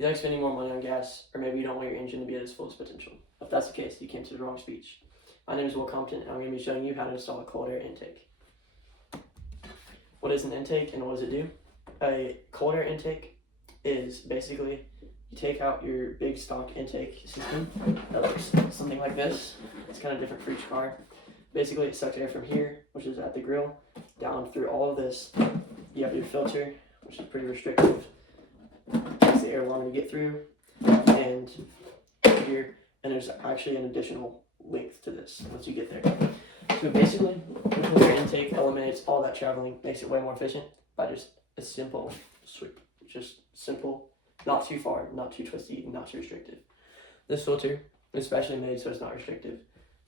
you like spending more money on gas, or maybe you don't want your engine to be at its fullest potential. If that's the case, you came to the wrong speech. My name is Will Compton, and I'm going to be showing you how to install a cold air intake. What is an intake and what does it do? A cold air intake is basically you take out your big stock intake system that looks something like this. It's kind of different for each car. Basically, it sucks air from here, which is at the grill, down through all of this. You have your filter, which is pretty restrictive. Takes the air longer to get through, and here, and there's actually an additional length to this once you get there. So basically, the cold air intake eliminates all that traveling, makes it way more efficient by just a simple sweep. Just simple, not too far, not too twisty, not too restrictive. This filter is specially made so it's not restrictive,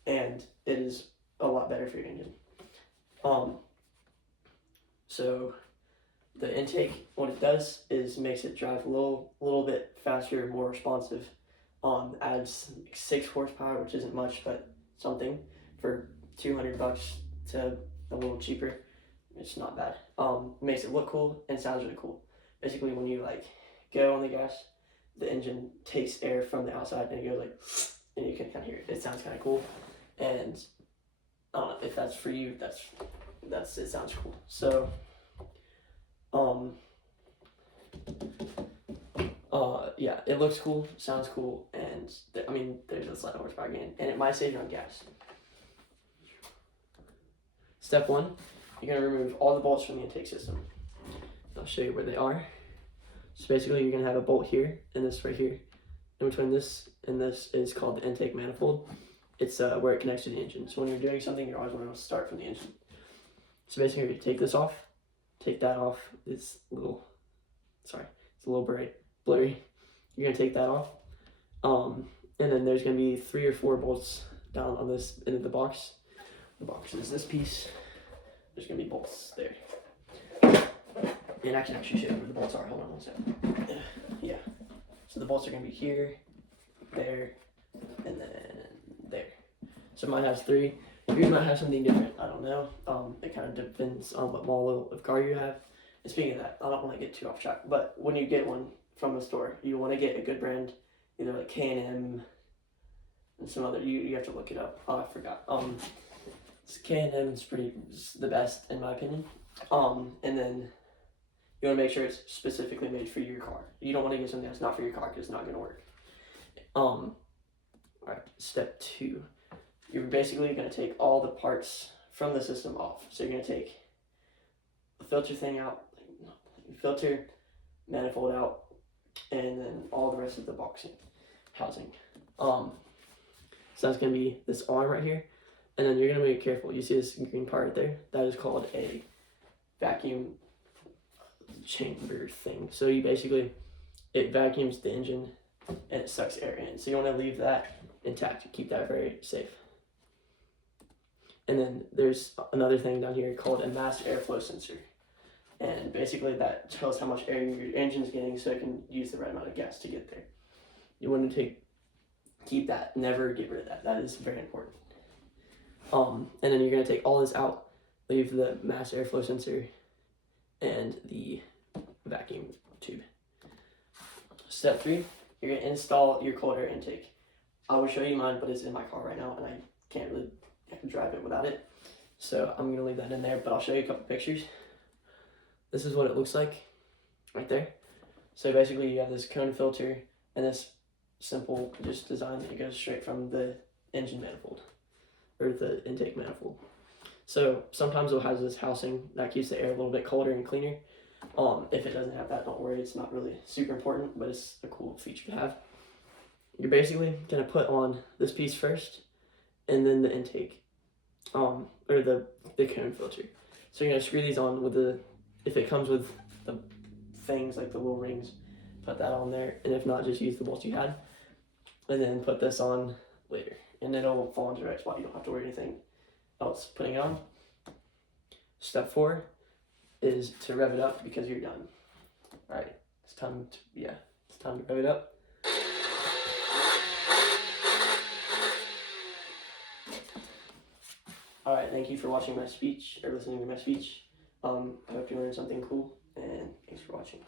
and it is a lot better for your engine. So the intake, what it does is makes it drive a little bit faster, more responsive. Adds 6 horsepower, which isn't much, but something for $200 to a little cheaper. It's not bad. Makes it look cool and sounds really cool. Basically, when you like go on the gas, the engine takes air from the outside and it goes like, and you can kind of hear it. It sounds kind of cool, and if that's for you, that's it sounds cool. So, yeah, it looks cool, sounds cool, and there's a slight horsepower gain, and it might save you on gas. Step 1, you're gonna remove all the bolts from the intake system. I'll show you where they are. So basically, you're gonna have a bolt here and this right here. In between this and this is called the intake manifold. It's where it connects to the engine. So when you're doing something, you're always want to start from the engine. So basically, you take this off, take that off. It's a little blurry. You're gonna take that off, and then there's gonna be 3 or 4 bolts down on this end of the box. The box is this piece. There's gonna be bolts there. And I can actually show you where the bolts are. Hold on one second. Yeah. So the bolts are gonna be here, there, and then there. So mine has 3. Yours might have something different. I don't know. It kind of depends on what model of car you have. And speaking of that, I don't want to get too off track. But when you get one from the store, you want to get a good brand, either like K&M and some other. You have to look it up. Oh, I forgot. K&M is the best in my opinion. And then you want to make sure it's specifically made for your car. You don't want to get something that's not for your car because it's not going to work. All right, step 2. You're basically going to take all the parts from the system off. So you're going to take the filter thing out, filter, manifold out, and then all the rest of the housing. So that's going to be this arm right here. And then you're going to be careful. You see this green part right there? That is called a vacuum chamber thing. So you basically, it vacuums the engine and it sucks air in. So you want to leave that intact, keep that very safe. And then there's another thing down here called a mass airflow sensor. And basically that tells how much air your engine's getting so it can use the right amount of gas to get there. You want to keep that, never get rid of that. That is very important. And then you're going to take all this out, leave the mass airflow sensor and the vacuum tube. Step 3, you're going to install your cold air intake. I will show you mine, but it's in my car right now and I can drive it without it. So I'm going to leave that in there, but I'll show you a couple pictures. This is what it looks like right there. So basically you have this cone filter and this simple just design that goes straight from the engine manifold or the intake manifold. So sometimes it has this housing that keeps the air a little bit colder and cleaner. If it doesn't have that, don't worry, it's not really super important, but it's a cool feature to have. You're basically gonna put on this piece first and then the intake, or the cone filter. So you're gonna screw these on with if it comes with the things like the little rings, put that on there, and if not, just use the bolts you had, and then put this on later, and it'll fall into the right spot. You don't have to worry anything else putting it on. Step 4 is to rev it up because you're done. All right, it's time to rev it up. All right, thank you for watching my speech or listening to my speech. I hope you learned something cool, and thanks for watching.